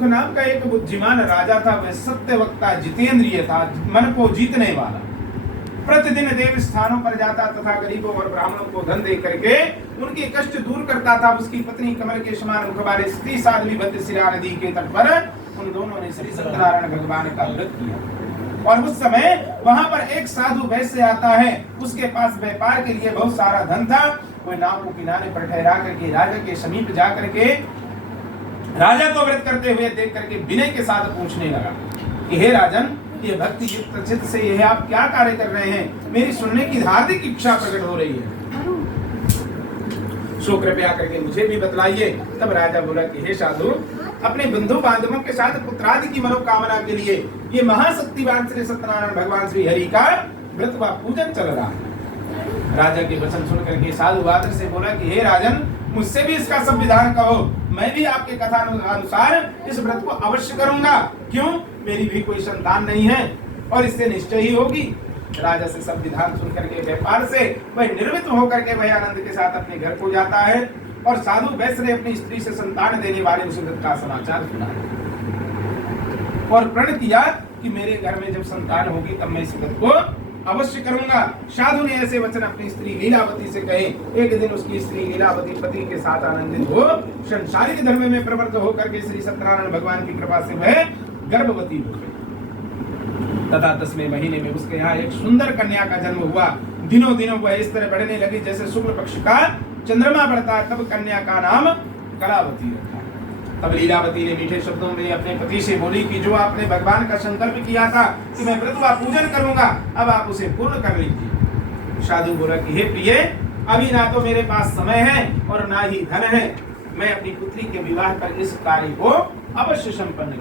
शतमुख नाम का एक बुद्धिमान राजा था। वह सत्यवक्ता जितेंद्रिय था, मन को जीतने वाला। प्रतिदिन देव स्थानों पर जाता तथा गरीबों और ब्राह्मणों को धन दे करके उनके कष्ट दूर करता था। उसकी पत्नी कमल के समान मुख वाले स्त्री साध्वी भद्रशिला नदी के तट पर उन दोनों ने श्री सत्यनारायण भगवान का व्रत किया। और उस समय वहां पर एक साधु वैश्य आता है। उसके पास व्यापार के लिए बहुत सारा धन था। वह नाव को किनारे पर ठहरा करके राजा के समीप जा करके राजा को व्रत करते हुए देख करके विनय के साथ पूछने लगा कि हे राजन, ये भक्ति युक्त चित्त से यह आप क्या कार्य कर रहे हैं? मेरी सुनने की हार्दिक इच्छा प्रकट हो रही है, सो कृपया करके मुझे भी बतलाइए। तब राजा बोला कि हे साधु, अपने बंधु बांधवों के साथ पुत्रादि की मनोकामना के लिए ये महाशक्तिवान श्री सत्यनारायण भगवान श्री हरि का व्रत व पूजन चल रहा है। राजा के वचन सुन करके साधु आदर से बोला कि हे राजन, मुझसे भी इसका संविधान कहो, मैं भी आपके कथा अनुसार इस व्रत को अवश्य करूंगा। क्यों? मेरी भी कोई संतान नहीं है और इससे निश्चय ही होगी। राजा से सब विधान सुन करके व्यापार से वह निर्वृत्त होकर के वह आनंद के साथ अपने घर को जाता है। और साधु वैश्य ने अपनी स्त्री से संतान देने वाले उस व्रत का समाचार सुना और प्रण किया कि मेरे घर में जब संतान होगी तब मैं इस व्रत को अवश्य करूंगा। साधु ने ऐसे वचन अपनी स्त्री लीलावती से कहे। एक दिन उसकी स्त्री लीलावती पति के साथ आनंदित हो संसारिक धर्म में प्रवृत्त होकर के श्री सत्यनारायण भगवान की कृपा से वह गर्भवती हो गई तथा 10वें महीने में उसके यहाँ एक सुंदर कन्या का जन्म हुआ। दिनों दिनों वह इस तरह बढ़ने लगी जैसे शुक्ल पक्ष का चंद्रमा बढ़ता है। तब कन्या का नाम कलावती रखा। तब लीलावती ने मीठे शब्दों में अपने पति से बोली कि जो आपने भगवान का संकल्प किया था कि मैं व्रत व पूजन करूंगा, अब आप उसे पूर्ण कर लीजिए। साधु बोला कि हे प्रिय, अभी ना तो मेरे पास समय है और ना ही धन है। मैं अपनी पुत्री के विवाह पर इस कार्य को अवश्य संपन्न